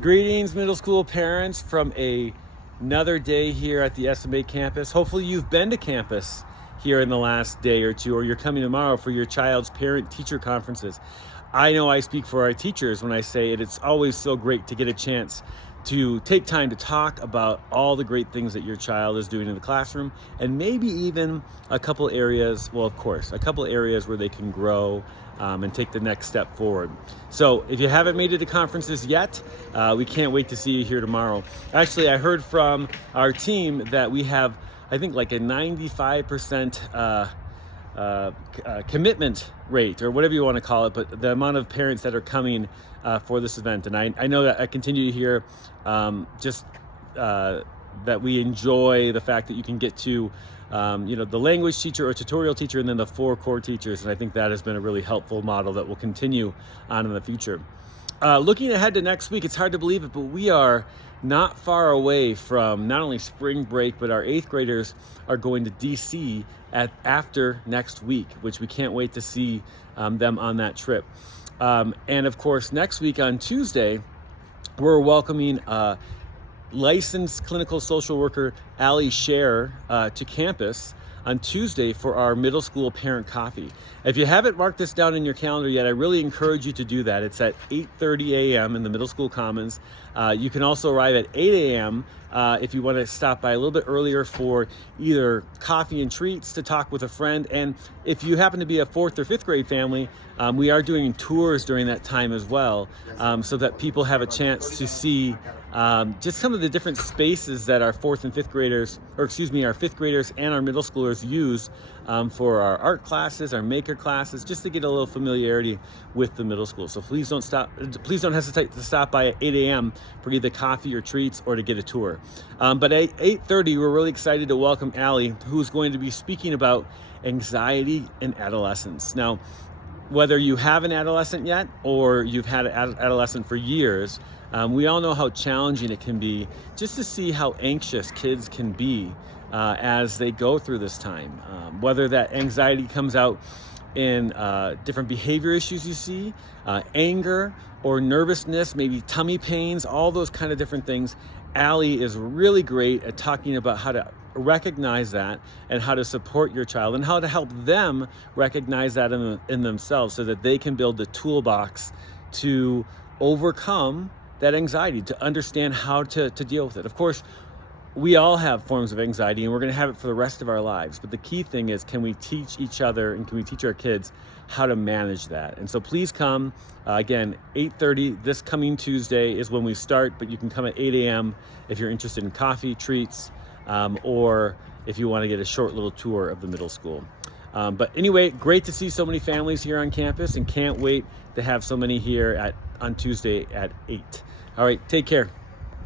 Greetings, middle school parents, from another day here at the SMA campus. Hopefully you've been to campus here in the last day or two, or you're coming tomorrow for your child's parent-teacher conferences. I know I speak for our teachers when I say it's always so great to get a chance to take time to talk about all the great things that your child is doing in the classroom, and maybe even a couple areas, well, of course, a couple areas where they can grow and take the next step forward. So if you haven't made it to conferences yet, we can't wait to see you here tomorrow. Actually, I heard from our team that we have, I think, like a 95% commitment rate, or whatever you want to call it, but the amount of parents that are coming for this event. And I know that I continue to hear that we enjoy the fact that you can get to the language teacher or tutorial teacher, and then the 4 core teachers. And I think that has been a really helpful model that will continue on in the future. Looking ahead to next week, it's hard to believe it, but we are not far away from not only spring break, but our 8th graders are going to DC after next week, which we can't wait to see them on that trip. And of course, next week on Tuesday, we're welcoming licensed clinical social worker Allie Scher to campus on Tuesday for our middle school parent coffee. If you haven't marked this down in your calendar yet, I really encourage you to do that. It's at 8:30 a.m. in the middle school commons. You can also arrive at 8 a.m. If you want to stop by a little bit earlier for either coffee and treats to talk with a friend. And if you happen to be a 4th or 5th grade family, we are doing tours during that time as well, so that people have a chance to see just some of the different spaces that our 4th and 5th graders, our 5th graders and our middle schoolers use for our art classes, our maker classes, just to get a little familiarity with the middle school. So please don't hesitate to stop by at 8 a.m. for either coffee or treats, or to get a tour. But at 8:30, we're really excited to welcome Allie, who's going to be speaking about anxiety in adolescence. Now, whether you have an adolescent yet, or you've had an adolescent for years, we all know how challenging it can be just to see how anxious kids can be as they go through this time. Whether that anxiety comes out in different behavior issues you see, anger or nervousness, maybe tummy pains, all those kind of different things. Allie is really great at talking about how to recognize that, and how to support your child, and how to help them recognize that in themselves, so that they can build the toolbox to overcome that anxiety, to understand how to deal with it. Of course, we all have forms of anxiety, and we're going to have it for the rest of our lives. But the key thing is, can we teach each other, and can we teach our kids how to manage that? And so please come. Again, 8:30 this coming Tuesday is when we start, but you can come at 8 a.m. if you're interested in coffee, treats, or if you want to get a short little tour of the middle school. But anyway, great to see so many families here on campus, and can't wait to have so many here on Tuesday at 8. All right, take care.